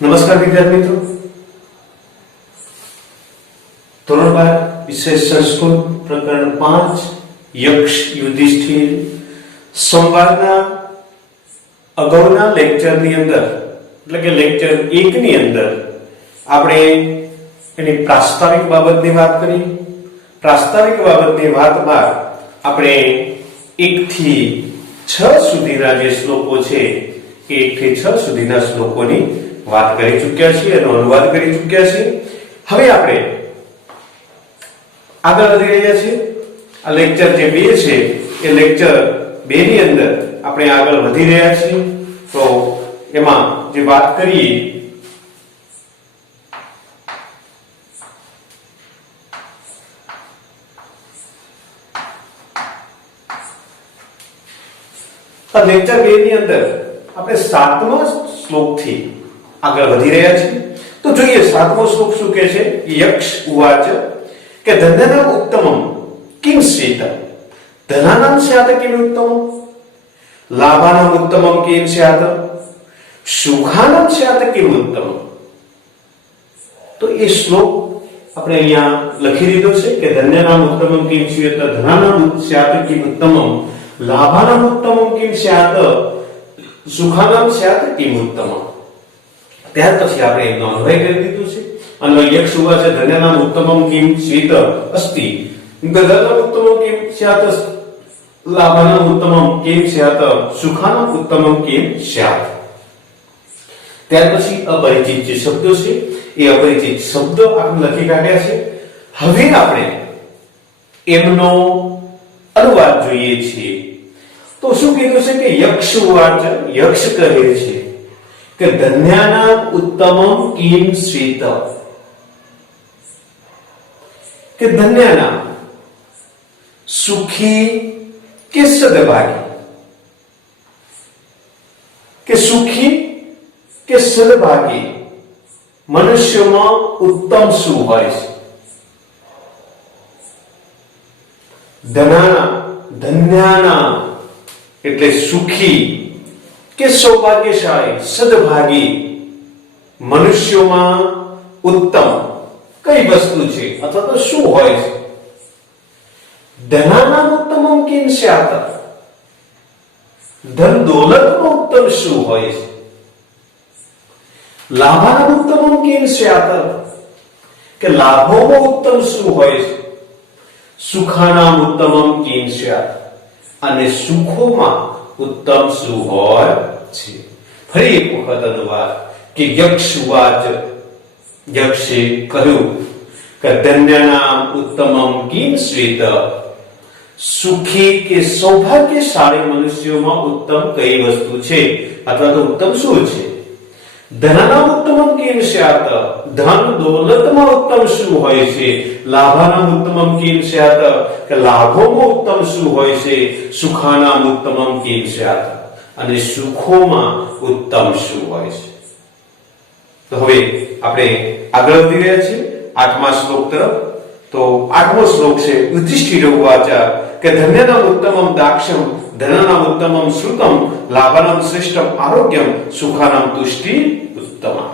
નમસ્કાર વિદ્યાર્થી મિત્રો, ધોરણ 12 વિષય સંસ્કૃત પ્રકરણ 5 યક્ષ યુધિષ્ઠિર સંવાદના અગાઉના લેક્ચરની અંદર એટલે કે લેક્ચર 1 ની અંદર આપણે એની પ્રાસ્તાવિક બાબતની વાત કરી. પ્રાસ્તાવિક બાબતની વાતમાં આપણે 1 થી 6 સુધીના જે શ્લોકો છે એ 1 થી 6 સુધીના શ્લોકોની વાત કરી ચૂક્યા છીએ, એનો અનુવાદ કરી ચૂક્યા છીએ. હવે આપણે આગળ વધી રહ્યા છીએ. આ લેક્ચર જે 2 છે એ લેક્ચર 2 ની અંદર આપણે આગળ વધી રહ્યા છીએ. તો એમાં જે વાત કરીએ આ લેક્ચર 2 ની અંદર આપણે 7મા શ્લોકથી આગળ વધી રહ્યા છીએ. તો જોઈએ 7મો શ્લોક શું કહે છે. યક્ષ ઉવાચ કે ધન્યનામ ઉત્તમમ Kim Swet ધનાનામ સ્યાત Kim ઉત્તમમ લાભાનામ ઉત્તમમ Kim સ્યાત સુખાનામ સ્યાત Kim ઉત્તમમ. તો એ શ્લોક આપણે અહીંયા લખી દીધો છે કે ધન્યનામ ઉત્તમમ Kim Swet ધનાનામ સ્યાત Kim ઉત્તમમ લાભાનામ ઉત્તમમ Kim સ્યાત સુખાનામ સ્યાત Kim ઉત્તમમ. ત્યાર પછી આપણે એનો અન્વય કરી દીધું છે. અન્વય યક્ષ ઉવાચ ધન્યનામ ઉત્તમમ Kim Swet અસ્તિ ગદાનામ ઉત્તમમ Kim સ્યાત લાભાનામ ઉત્તમમ Kim સ્યાત સુખાનામ ઉત્તમમ Kim સ્યાત. ત્યાર પછી અપરિચિત જે શબ્દો છે એ અપરિચિત શબ્દો આપણે લખી કાઢ્યા છે. હવે આપણે એમનો અનુવાદ જોઈએ છીએ. તો શું કીધું છે કે યક્ષ ઉવાચ, યક્ષ કહે છે કે ધન્યાનામ ઉત્તમમ કિમ સ્વેત કે ધન્યાનામ સુખી કે સદભાગી કે સુખી કે સદભાગી મનુષ્યમાં ઉત્તમ શું હોય છે. ધન્યાનામ એટલે સુખી કે સૌભાગ્યશાળી સદભાગી મનુષ્યોમાં ઉત્તમ કઈ વસ્તુ છે અથવા તો શું હોય છે. ધનાનામ ઉત્તમમ કિમ સ્યાત ધન દોલતમાં ઉત્તમ શું હોય છે. લાભાનામ ઉત્તમમ કિમ સ્યાત કે લાભોમાં ઉત્તમ શું હોય છે. સુખાનામ ઉત્તમમ કિમ સ્યાત અને સુખોમાં ઉત્તમ શું હોય છે. ફરી એક વખત અનુવાદ કે યક્ષ ઉવાચ, યક્ષે કહ્યું કે ધન્યનામ ઉત્તમમ કિમ સ્વેત સુખી કે સૌભાગ્યશાળી મનુષ્યોમાં ઉત્તમ કઈ વસ્તુ છે અથવા તો ઉત્તમ શું છે. ધનાનામ ઉત્તમમ કિમ સ્યાત ધન દોલતમાં ઉત્તમ શું હોય છે. લાભાનામ ઉત્તમમ કિમ સ્યાત કે લાભોમાં ઉત્તમ શું હોય છે. સુખાનામ ઉત્તમમ કિમ સ્યાત અને સુખોમાં ઉત્તમ શું હોય છે. તો હવે આપણે આગળ વધી રહ્યા છીએ 8મા શ્લોક તરફ. તો 8મો શ્લોક છે યુધિષ્ઠિર ઉવાચ કે ધન્યનામ ઉત્તમમ દાક્ષમ ધનાનામ ઉત્તમમ શ્રુતમ લાભાનામ શ્રેષ્ઠમ આરોગ્યમ સુખાનામ તુષ્ટિ ઉત્તમા.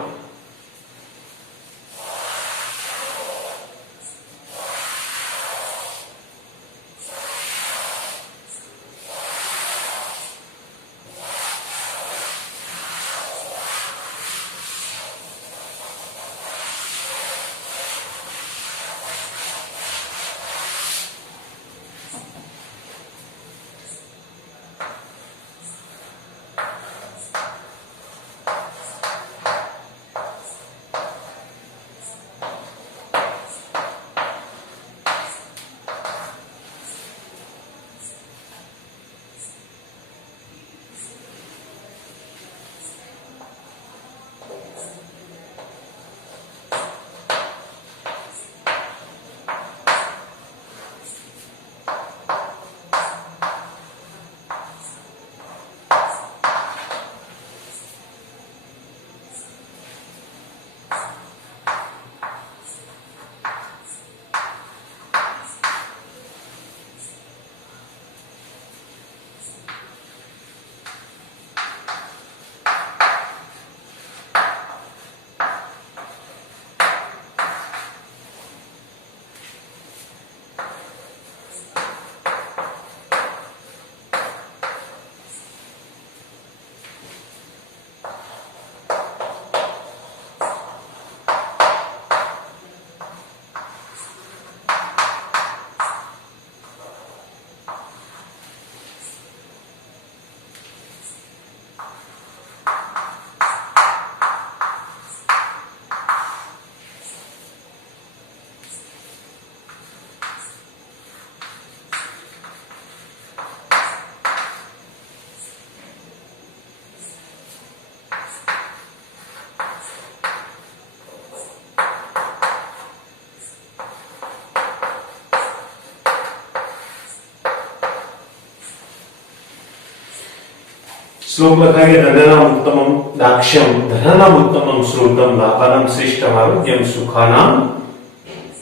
શ્લોક લખાય ધનનામ ઉત્તમમ દાક્ષ્યમ ધનનામ ઉત્તમમ શ્રોતમ લાભાનામ શ્રેષ્ઠમ આરોગ્યમ સુખાનામ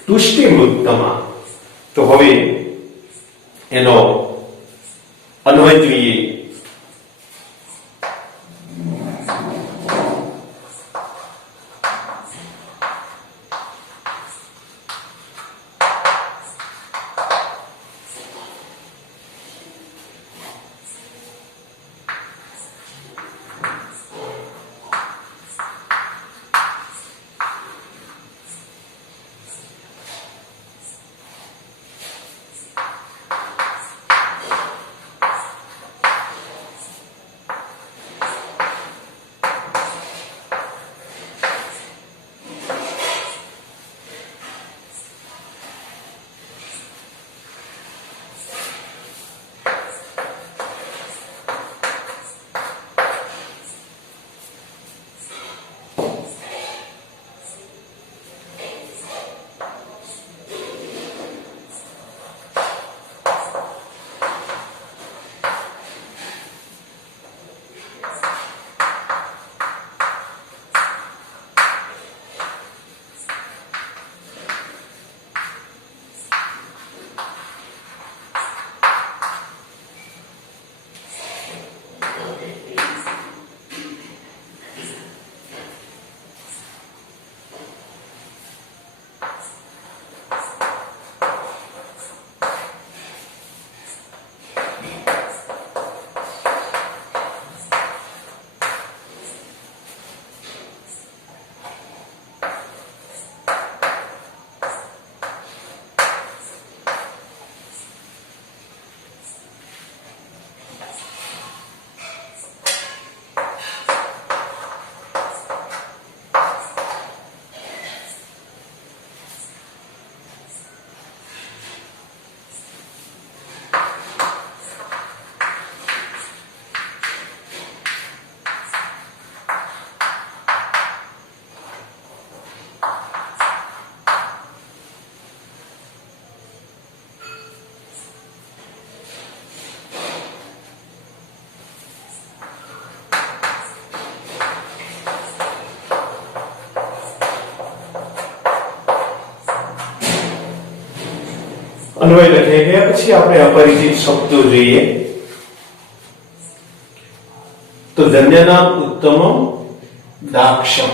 તુષ્ટિમૃત્તમા. તો હવે એનો અન્વય જોઈએ. અન્વય લખાઈ ગયા પછી આપણે અપરિચિત શબ્દો જોઈએ. તો ધન્યનામ ઉત્તમમ દાક્ષમ.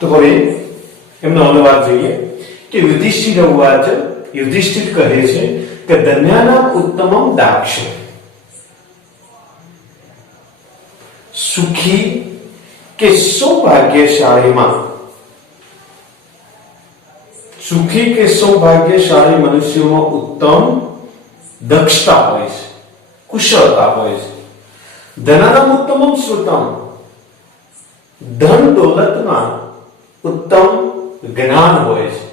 તો હવે એમનો અનુવાદ જોઈએ કે યુધિષ્ઠિર ઉવાચ. યુધિષ્ઠિર કહે છે કે ધન્યાનામ ઉત્તમમ દાક્ષ. સુખી કે સૌભાગ્યશાળીમાં, સુખી કે સૌભાગ્યશાળી મનુષ્યોમાં ઉત્તમ દક્ષતા હોય છે, કુશળતા હોય છે. ધનાનામ ઉત્તમમ શ્રુતમ. ધન દોલતમાં ઉત્તમ જ્ઞાન હોય છે.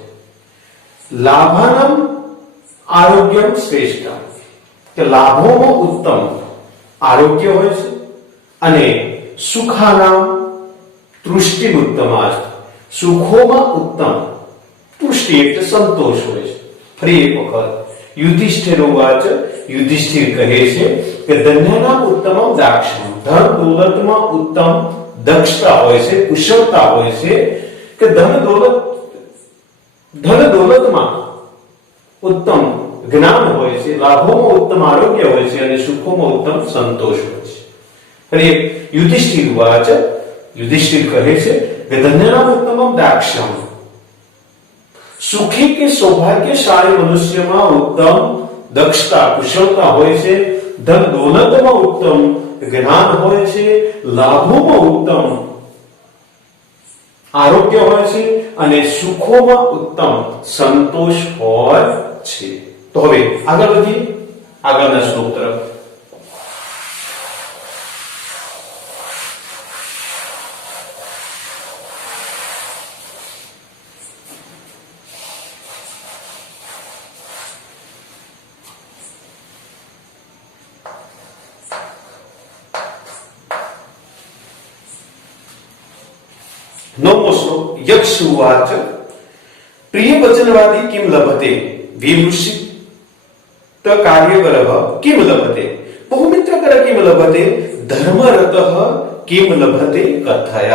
લાભાનમ આરોગ્યમ શ્રેષ્ઠ. કે લાભોમાં ઉત્તમ આરોગ્ય હોય છે અને સુખાનામ તૃષ્ટિ ઉત્તમાસ્ત. સુખોમાં ઉત્તમ તૃષ્ટિ એટલે સંતોષ હોય છે. ફરી એક વખત યુધિષ્ઠિર ઉવાચ. યુધિષ્ઠિર કહે છે કે ધન્યનામ ઉત્તમમ દાક્ષમ. ધન દોલતમાં ઉત્તમ દક્ષતા હોય છે, કુશળતા હોય છે. કે ધન દોલતમાં ઉત્તમ જ્ઞાન હોય છે, લાભોમાં ઉત્તમ આરોગ્ય હોય છે અને સુખોમાં ઉત્તમ સંતોષ હોય છે. ફરી યુધિષ્ઠિર ઉવાચ, યુધિષ્ઠિર કહે છે કે ધન્યનામ ઉત્તમમ દાક્ષ્યમ, સુખી કે સૌભાગ્યશાળી મનુષ્યમાં ઉત્તમ દક્ષતા કુશળતા હોય છે, ધન દોલતમાં ઉત્તમ જ્ઞાન હોય છે, લાભોમાં ઉત્તમ આરોગ્ય હોય છે અને સુખોમાં ઉત્તમ સંતોષ હોય છે. તો હવે આગળ વધીએ આગળના શ્લોક તરફ. नवमो श्लोक. यक्ष उवाच, प्रिय वचनवादी किम लभते, विमृषित कार्यकरः किम लभते, बहुमित्रकर किम लभते, धर्मरतः किम लभते कथय.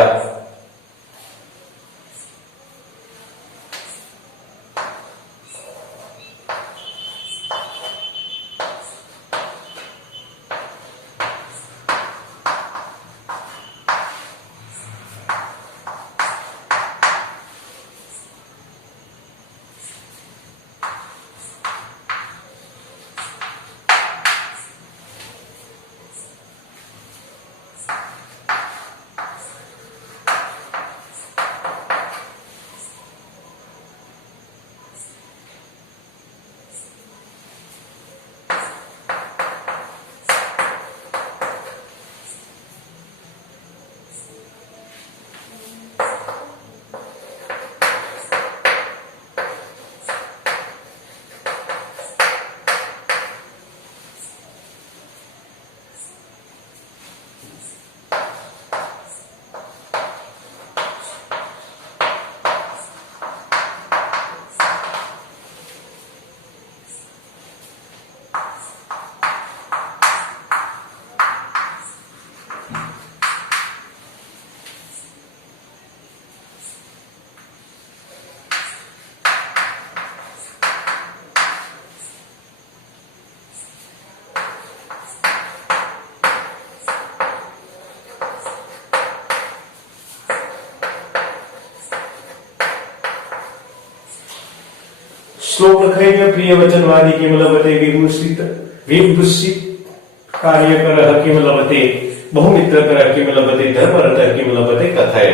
श्लोक लखाई गया. प्रिय वचनवादी किम लभते, विमृषित कार्यकरः किम लभते, बहुमित्रकर किम लभते, धर्मरतः किम लभते कथय.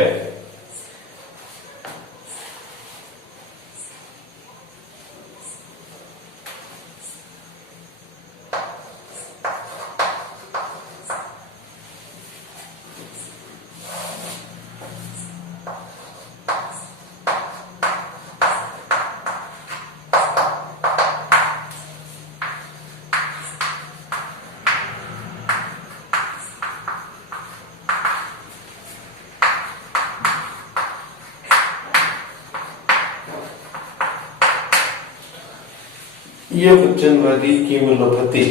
ये वचनवादी किम लभते.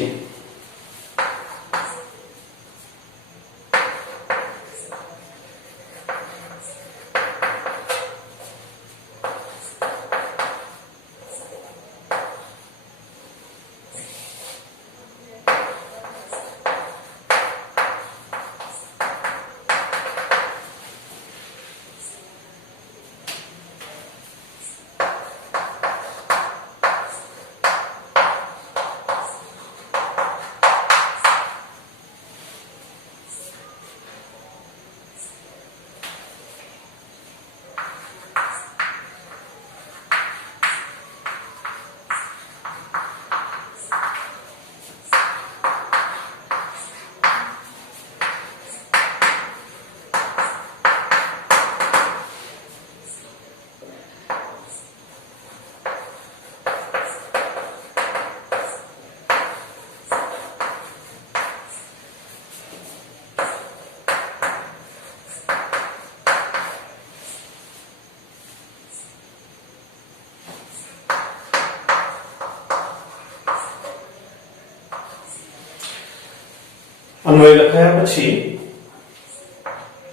अन्वय लखाया પછી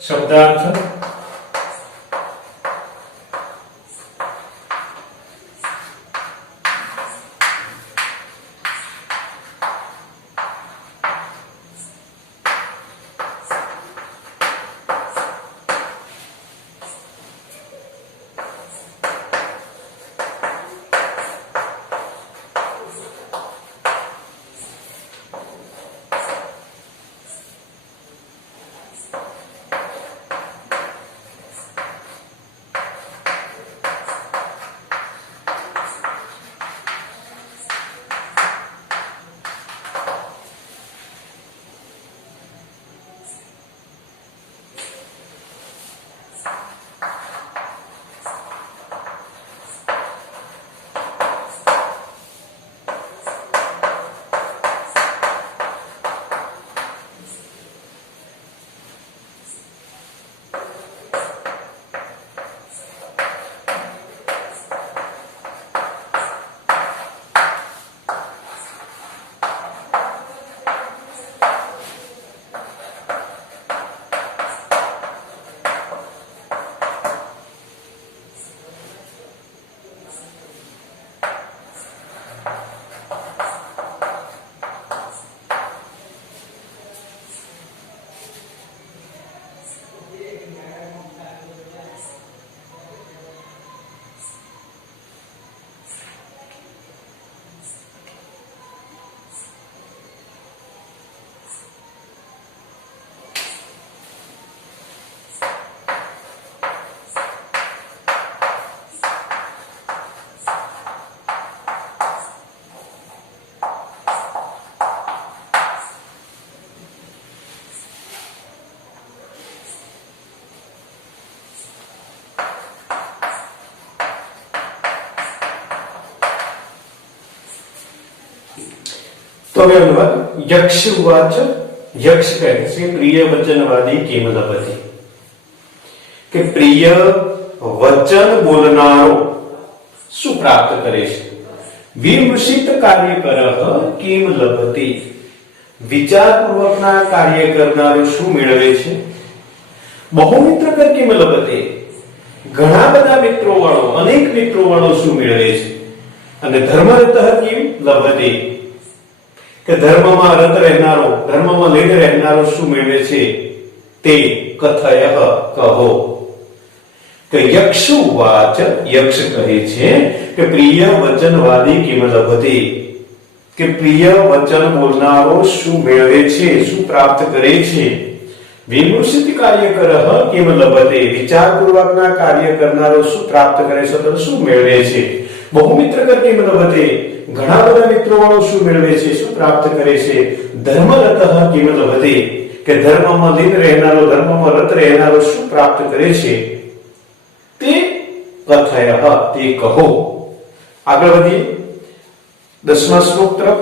શબ્દાર્થ. तो હવે અનુવાદ યક્ષ ઉવાચ યક્ષ કહે છે પ્રિય વચનવાદી કિમ લભતે કે પ્રિય વચન બોલનારો શું પ્રાપ્ત કરે છે વિમર્શિત કાર્ય કરહ કિમ લભતે વિચારપૂર્વકના કાર્ય કરનારો શું મેળવે છે બહુમિત્ર કર કિમ લભતે ઘણા બધા મિત્રો વાળો અનેક મિત્રો વાળો શું મેળવે છે અને ધર્મરતઃ કિમ લભતે કે ધર્મમાં રત રહેનારો ધર્મમાં લીન રહેનારો શું મેળવે છે તે કથયઃ કહો કે યક્ષુ વાચ યક્ષ કહે છે કે પ્રિય વચનવાદી કિમ લભતે કે પ્રિય વચન બોલનારો શું મેળવે છે શું પ્રાપ્ત કરે છે વિમર્શિત કાર્ય કરહ કિમ લભતે વિચારપૂર્વકના કાર્ય કરનારો શું પ્રાપ્ત કરે છે તો શું મેળવે છે બહુમિત્ર કર કિમ લભતે ઘણા બધા મિત્રો વાળો શું મેળવે છે શું પ્રાપ્ત કરે છે ધર્મરતઃ કિમ લભતે કે ધર્મમાં લીન રહેનારો ધર્મમાં રત રહેનારો શું પ્રાપ્ત કરે છે તે કથયઃ તે કહો આગળ વધીએ 10મા શ્લોક તરફ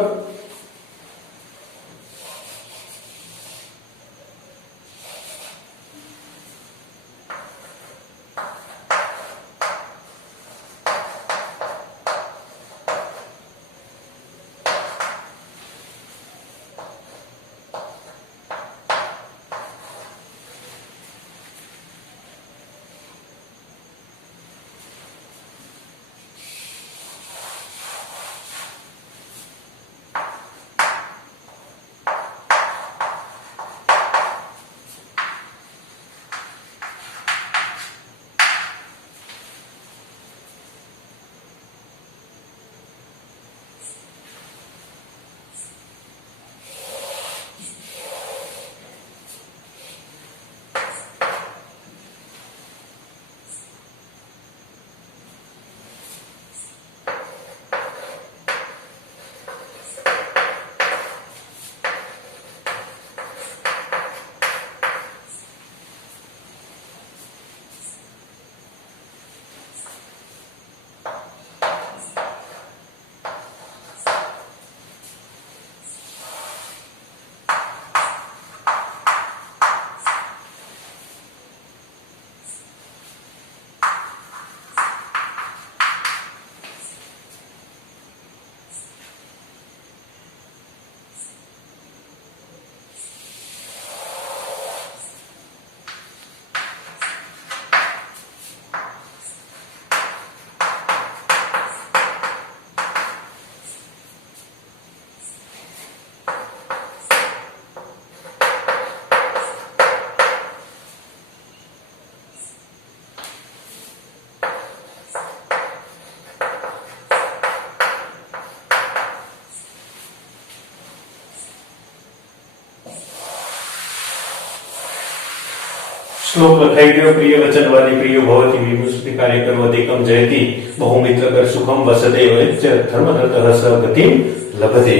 श्लोक लखाई गयो प्रिय वचनवादी प्रिय भवति विमुष्टि कार्य कर्मदिकम जयति बहुमित्र कर सुखम वसते वच धर्मरतः स गतिम लभते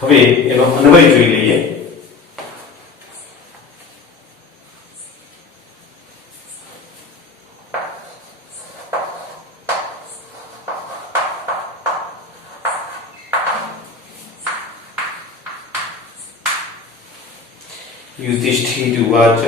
હવે એનો અન્વય જોઈ લઈએ યુધિષ્ઠિરુવાચ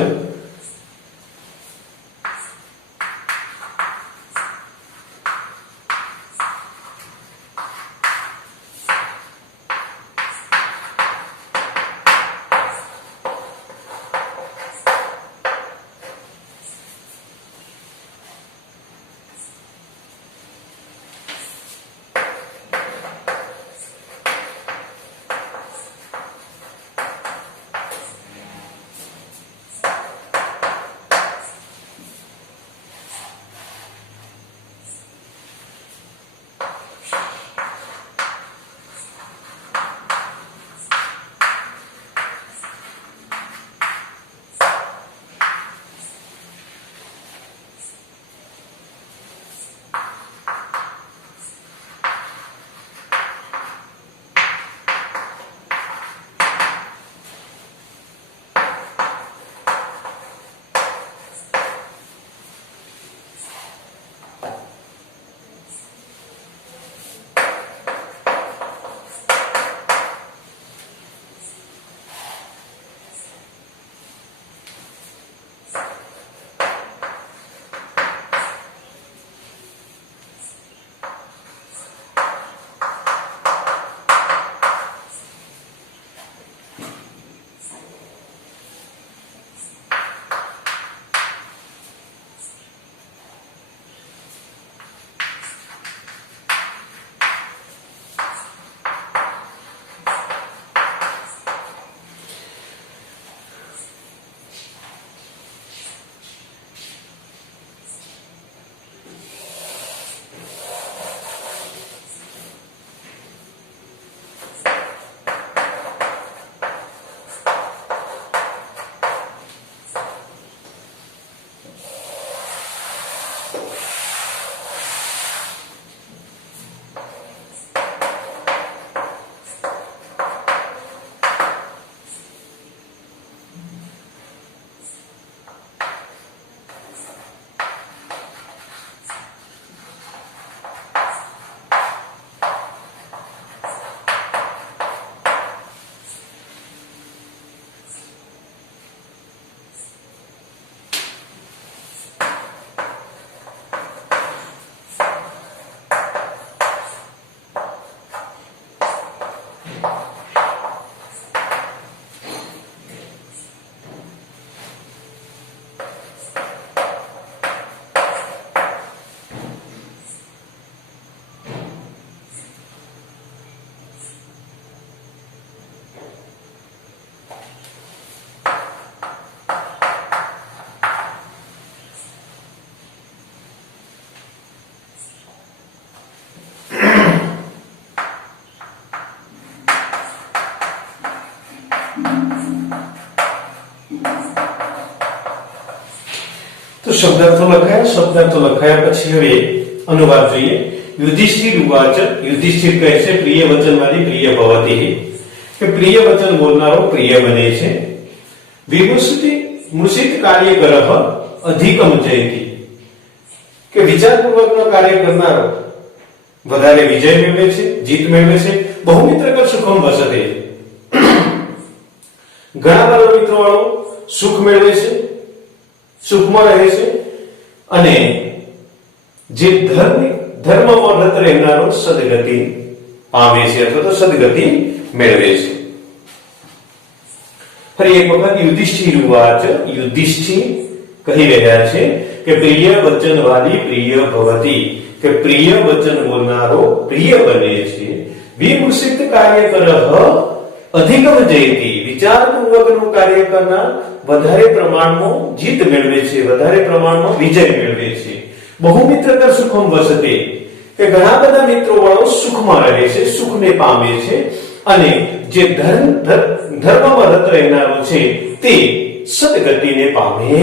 તો શબ્દાર્થો લખાયા પછી હવે અનુવાદ જોઈએ. યુધિષ્ઠિર ઉવાચ, યુધિષ્ઠિર કહે છે પ્રિય વચનવાદી પ્રિય ભવતી, કે પ્રિય વચન બોલનારો પ્રિય બને છે. વિમુષિત કાર્ય કરહ અધિકમ જયતિ, કે વિચારપૂર્વકનો કાર્ય કરનારો વધારે વિજય મેળવે છે, જીત મેળવે છે. બહુમિત્ર કર સુખમ વસતે, ઘણા બધા મિત્રો વાળો સુખ મેળવે છે, સુખમાં રહે છે. અને જે ધર્મમાં રત રહેનારો સદગતિ પામે છે અથવા તો સદગતિ મેળવે છે. ફરી એક વખત યુધિષ્ઠિર ઉવાચ, યુધિષ્ઠિર કહી રહ્યા છે કે પ્રિય વચનવાદી પ્રિય ભવતી, કે પ્રિય વચન બોલનારો પ્રિય બને છે. વિમુષિત કાર્ય કરહ અધિકમ જયતિ, વિચારપૂર્વકનું કાર્ય કરનાર વધારે પ્રમાણમાં જીત મેળવે છે, વધારે પ્રમાણમાં વિજય મેળવે છે. બહુમિત્ર કર સુખમ વસતે, કે ઘણા બધા મિત્રો વાળો સુખમાં રહે છે, સુખને પામે છે. અને જે ધર્મમાં રત રહેનારો છે તે સદગતિને પામે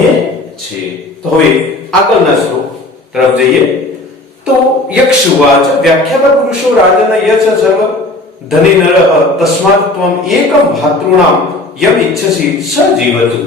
છે. તો હવે આગળના શ્લોક તરફ જઈએ. તો યક્ષ ઉવાચ, વ્યાખ્યાતા પુરુષો રાજન યચ સર્વ ધની નર તસ્માત ત્વમ એકમ ભાતૃણામ યમ ઇચ્છસી સ જીવતુ.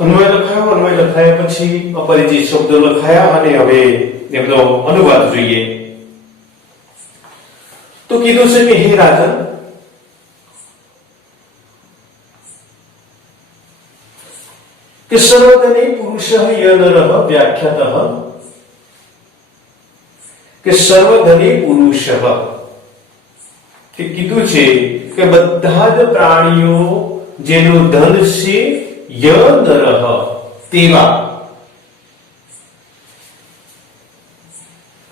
અન્વય લખાયો, અન્વય લખાયા પછી અપરિચિત શબ્દો લખાયા અને હવે એમનો અનુવાદ જોઈએ. તો કીધું છે કે હે રાજન, કે સર્વદને પુરુષ ય નરઃ વ્યાખ્યાતઃ, કે સર્વધની પુરુષ, કે કીધું છે કે બધા જ પ્રાણીઓ જેનું ધન છે ય નરઃ તેવા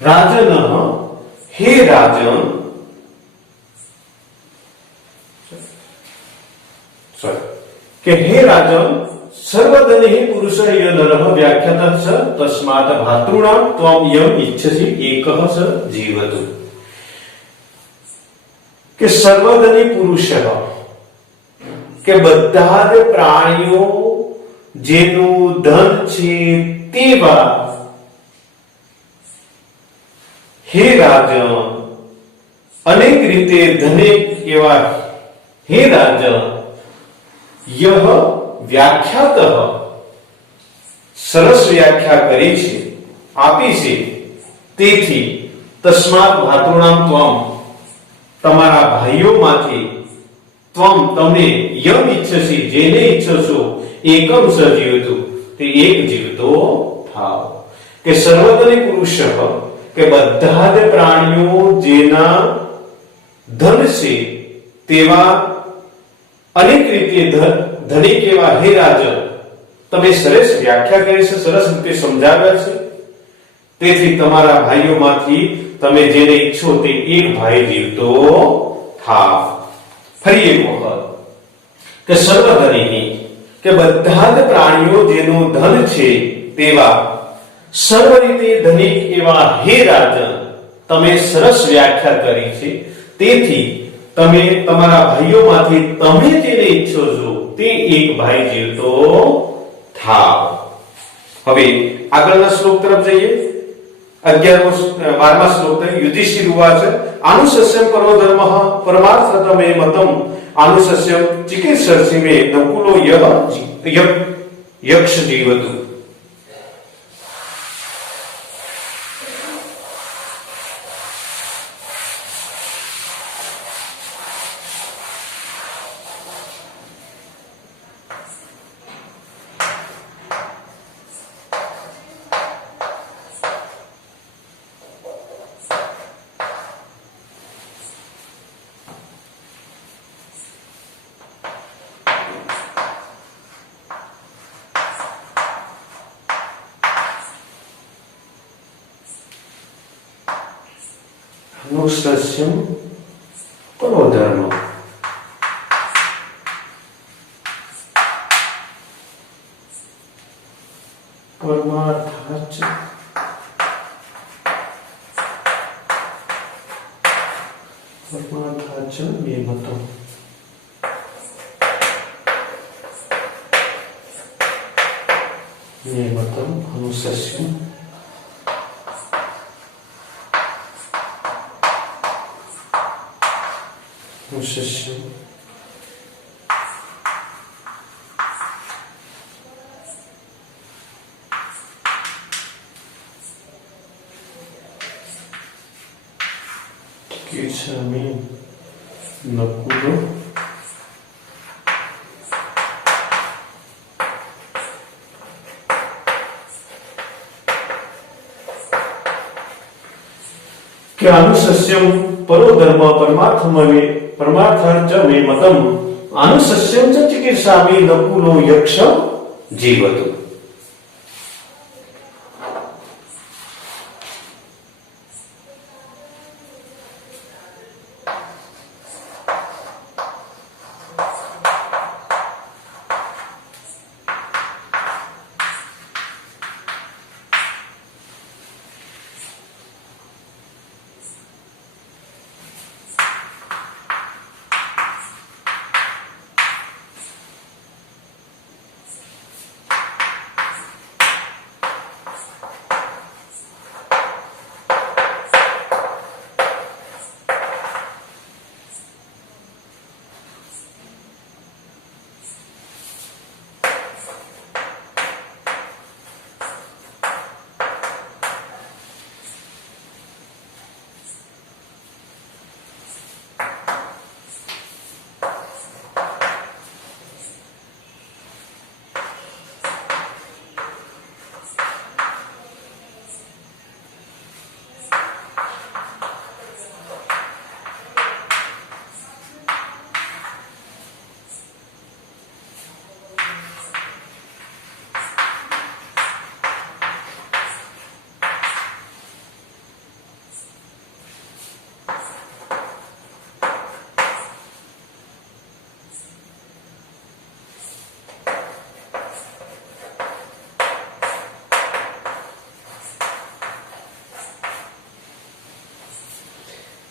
રાજન, હે રાજન, કે હે રાજન સર્વધનિ પુરુષ ય નરઃ વ્યાખ્યાતઃ ચ તસ્માત ભાતૃણામ ત્વમ યમ ઇચ્છસી એકઃ સ જીવતુ. કે સર્વધનિ પુરુષ, કે બધા જ પ્રાણીઓ જેનું ધન છે તેવા હે રાજન, અનેક રીતે ધનિક એવા હે રાજન, યહ વ્યાખ્યાતઃ સરસ વ્યાખ્યા કરી છે, આપી છે, તેથી તસ્માત ભાતૃણામ ત્વમ તમારા ભાઈઓમાંથી ત્વમ તમે યમ ઈચ્છસી જેને ઈચ્છો છો એકમ સજીવતુ તે એક જીવતો થાવ. કે સર્વધનિ પુરુષ, કે બધા જ પ્રાણીઓ જેના ધન છે તેવા અનેક રીતે ધનિક એવા હે રાજન, તમે સરસ વ્યાખ્યા કરી છે, સરસ રીતે સમજાવ્યા છે, તેથી તમારા ભાઈઓમાંથી તમે જેને ઈચ્છો તે એક ભાઈ જીવતો થાવ. ફરી એક વખત કે સર્વધનિ, કે બધા જ પ્રાણીઓ જેનું ધન છે તેવા સર્વ રીતે ધનિક એવા હે રાજન, તમે સરસ વ્યાખ્યા કરી છે, તેથી તમે તમારા ભાઈઓમાંથી તમે જેને ઈચ્છો છો તે એક ભાઈ જીવતો થાવ. હવે આગળના શ્લોક તરફ જઈએ. 12મા શ્લોક યુધિષ્ઠિર ઉવાચ આનુસસ્યમ પરો ધર્મઃ પરમાર્થતમે મતમ આનુસસ્યમ ચિકિત્સર્ષિ મે નકુલો યક્ષ જીવતુ. આનુસસ્યમ પરો ધર્મ, પરમાર્થાચ મે મતમ. મે મતમ આનુસસ્યમ આનુસસ્યમ ચિકિત્સામિ નકુલો કે આનુસસ્યમ પરો ધર્મ પરમાર્થાચ મે મતમ આનુસસ્યમ ચ ચિકિત્સામિ નકુલો યક્ષ જીવતુ.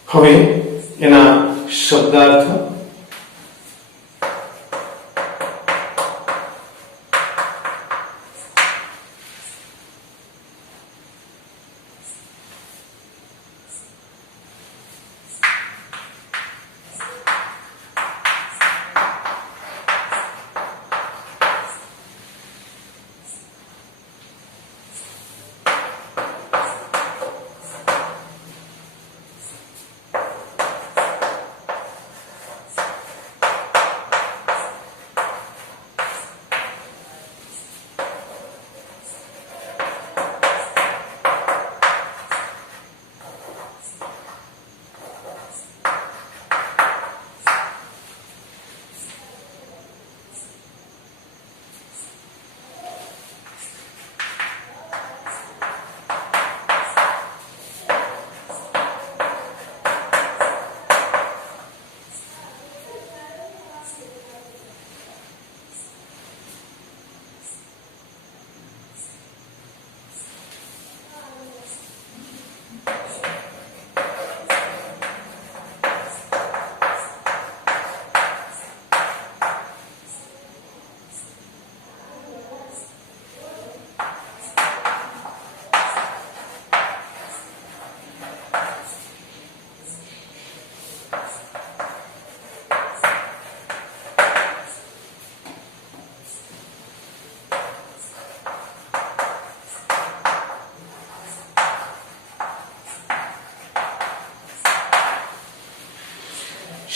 હવે એના શબ્દાર્થ.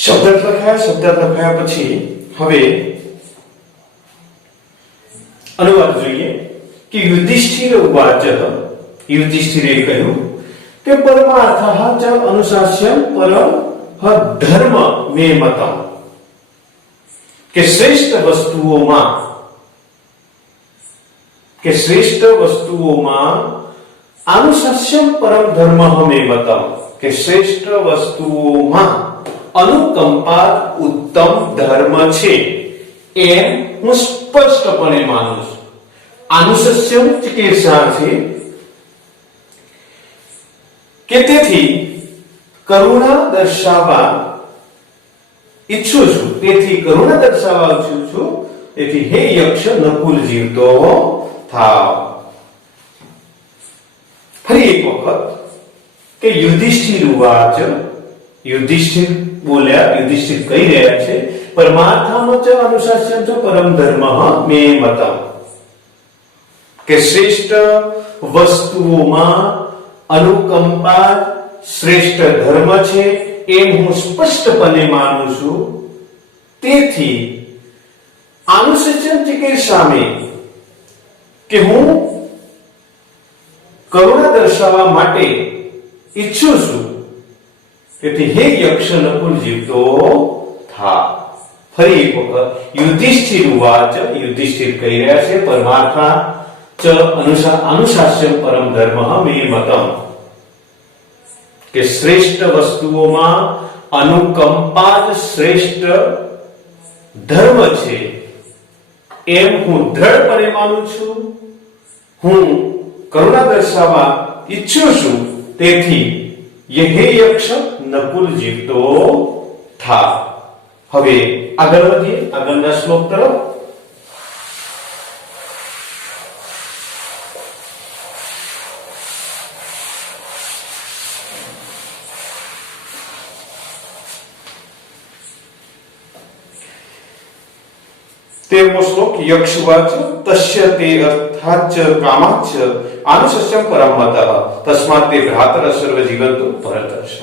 શબ્દાર્થ લખાયા પછી હવે અનુવાદ જોઈએ કે યુધિષ્ઠિર ઉવાચ. યુધિષ્ઠિરે કહ્યું કે પરમાર્થઃ ચ અનુશાસ્યમ પરમ ધર્મ મે મતમ, કે શ્રેષ્ઠ વસ્તુઓમાં અનુશાસ્યમ પરમ ધર્મ મે મતમ, કે શ્રેષ્ઠ વસ્તુઓમાં અનુકંપા ઉત્તમ ધર્મ છે એમ હું સ્પષ્ટપણે માનું છું. અનુસસ્યમ ચિકિત્સા છે કે તેથી કરુણા દર્શાવવા ઈચ્છું છું, તેથી હે યક્ષ નકુલ જીવતો થાવ. ફરી એક વખત કે યુધિષ્ઠિર ઉવાચ. યુધિષ્ઠિર બોલ્યા, યુધિષ્ઠિર કહી રહ્યા છે પરમાર્થમ ચ અનુશાસ્યમ ચ પરમ ધર્મ મે મતમ, કે શ્રેષ્ઠ વસ્તુઓમાં અનુકંપા શ્રેષ્ઠ ધર્મ છે એમ હું સ્પષ્ટપણે માનું છું. તેથી અનુશાસ્યમ ચિકિત્સામે, કે હું કરુણા દર્શાવવા માટે ઈચ્છું છું, તેથી હે યક્ષ નકુલ જીવતો થા. ફરી એક વખત યુધિષ્ઠિર ઉવાચ. યુધિષ્ઠિર કહી રહ્યા છે પરમાર્થા ચ અનુશાસ્યમ પરમ ધર્મ મે મતમ, કે શ્રેષ્ઠ વસ્તુઓમાં અનુકંપા જ શ્રેષ્ઠ ધર્મ છે એમ હું દ્રઢપણે માનું છું. હું કરુણા દર્શાવવા ઈચ્છું છું, તેથી હે યક્ષ નકુલ જીવતો થા. હવે આગળ વધીએ આગળના શ્લોક તરફ. તેરમો શ્લોક. યક્ષવાચ તસ્ય તે અર્થાચ કામાચ આનુશસ્યમ પરમ મતઃ તસ્માત તે ભ્રાતર સર્વ જીવંતુ ભરતર્ષ.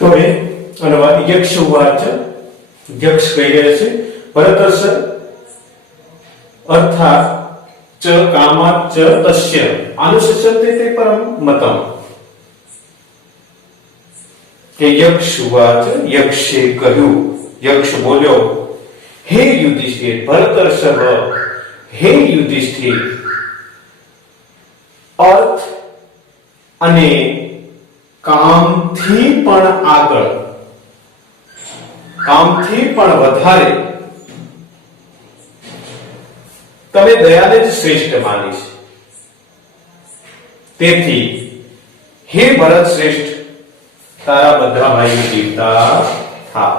તો એ અનુવાદ યક્ષ ઉવાચ યક્ષ કહી રહ્યા છે ભરતર્ષ અર્થાત ચ કામાત ચ તસ્ય અનુશસ્યતે તે પરમ મતમ કે યક્ષ ઉવાચ યક્ષે કહ્યું યક્ષ બોલ્યો હે યુધિષ્ઠિર ભરતર્ષભ હે યુધિષ્ઠિર અર્થ અને કામથી પણ આગળ કામથી પણ વધારે તમે દયાને જ શ્રેષ્ઠ માની છે તેથી હે ભરત શ્રેષ્ઠ તારા બધા ભાઈઓ જીવતા થા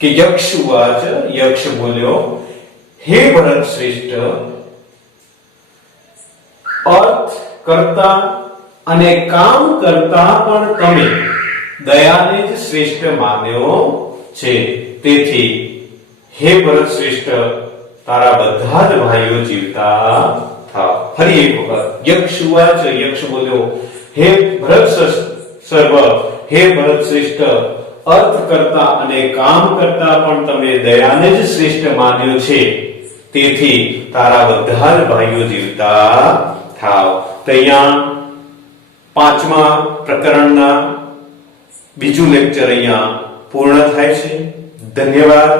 કે યક્ષ ઉવાચ યક્ષ બોલ્યો હે ભરત શ્રેષ્ઠ અર્થ કરતા અને કામ કરતા પણ તમે દયાને જ શ્રેષ્ઠ માન્યો છે તેથી હે ભરત શ્રેષ્ઠ તારા બધા જ ભાઈઓ જીવતા થાવ ફરી એક વખત યક્ષ ઉવાચ યક્ષ બોલ્યો હે ભરત સર્વ હે ભરત શ્રેષ્ઠ અર્થ કરતા અને કામ કરતા પણ તમે દયાને જ શ્રેષ્ઠ માન્યો છે તેથી તારા બધા જ ભાઈઓ જીવતા થાવ તો અહીંયા પાંચમા પ્રકરણના બીજું લેક્ચર અહીંયા પૂર્ણ થાય છે ધન્યવાદ